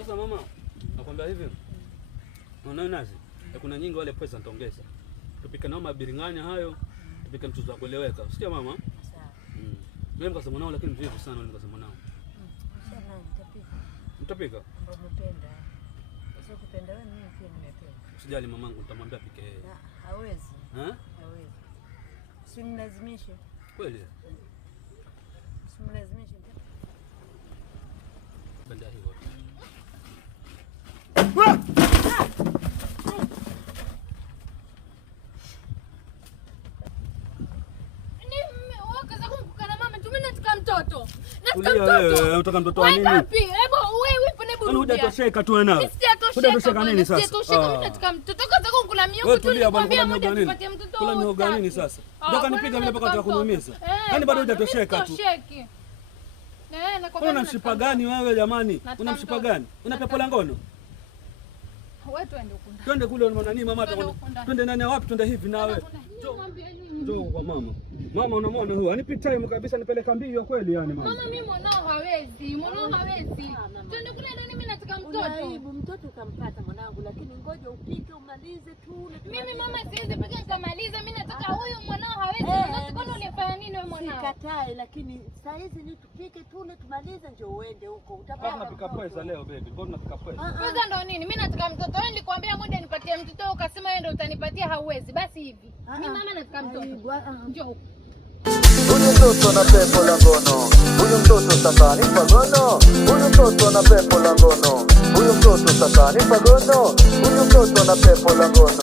Sasa mama, nakwambia hivi. Unaona nazi? Kuna nyingi wale pesa nitaongeza. Tupike na mabiringanya hayo, tupike mchuzi wa kueleweka. Usikia mama? Sawa. Mimi nikasema nao lakini mvivu sana nikasema nao. Sana nitapika. Mtapika? Ndio mpenda. Sio kupenda wewe mimi pia nimependa. Usijali mamangu nitamwambia pike yeye. Hawezi. Hawezi. Simlazimishe. Kweli? Simlazimishe. Benda hivyo. Mtoto. Wewe unataka mtoto wa nini? Wapi? Hebu wewe ipo nebu. Kwani hujatosheka tu wewe? Hujatosheka nini sasa? Sijatosheka mimi nataka mtoto. Kaza kula miogo tu nilikwambia muda nipatie mtoto. Kula miogo nini sasa? Ndoka nipiga vile mpaka utakunumiza. Yaani bado hujatosheka tu. Una mshipa gani wewe jamani? Una mshipa gani? Una pepo la ngono? Wewe twende huko. Twende kule unaona nini mama atakwenda. Twende nani wapi twende hivi nawe? Njoo kwa mama. Mama unamwona huyu? Anipi time kabisa nipeleka mbio kweli yani mama. Mama mimi mwanao hawezi. Mwanao hawezi. Twende kule ndani mimi nataka mtoto. Aibu mtoto ukampata mwanangu lakini ngoja upike umalize tu. Mimi mama siwezi pika nikamaliza. Mimi nataka huyu mwanao hawezi. Unataka ulifanya nini wewe mwanao? Sikatae lakini saa hizi ni tupike tule tumalize ndio uende huko. Utapata. Tunapika pesa leo baby. Kwa tunapika pesa. Pesa ndo nini? Mimi nataka mtoto. Wewe nilikwambia muda nipatie mtoto ukasema wewe ndo utanipatia hauwezi. Basi hivi. Mimi mama nataka mtoto. Njoo huko. Huyu mtoto na pepo la ngono, huyu mtoto sasa ni pagono. Huyu mtoto na pepo la ngono, huyu mtoto sasa ni pagono. Huyu mtoto na pepo la ngono.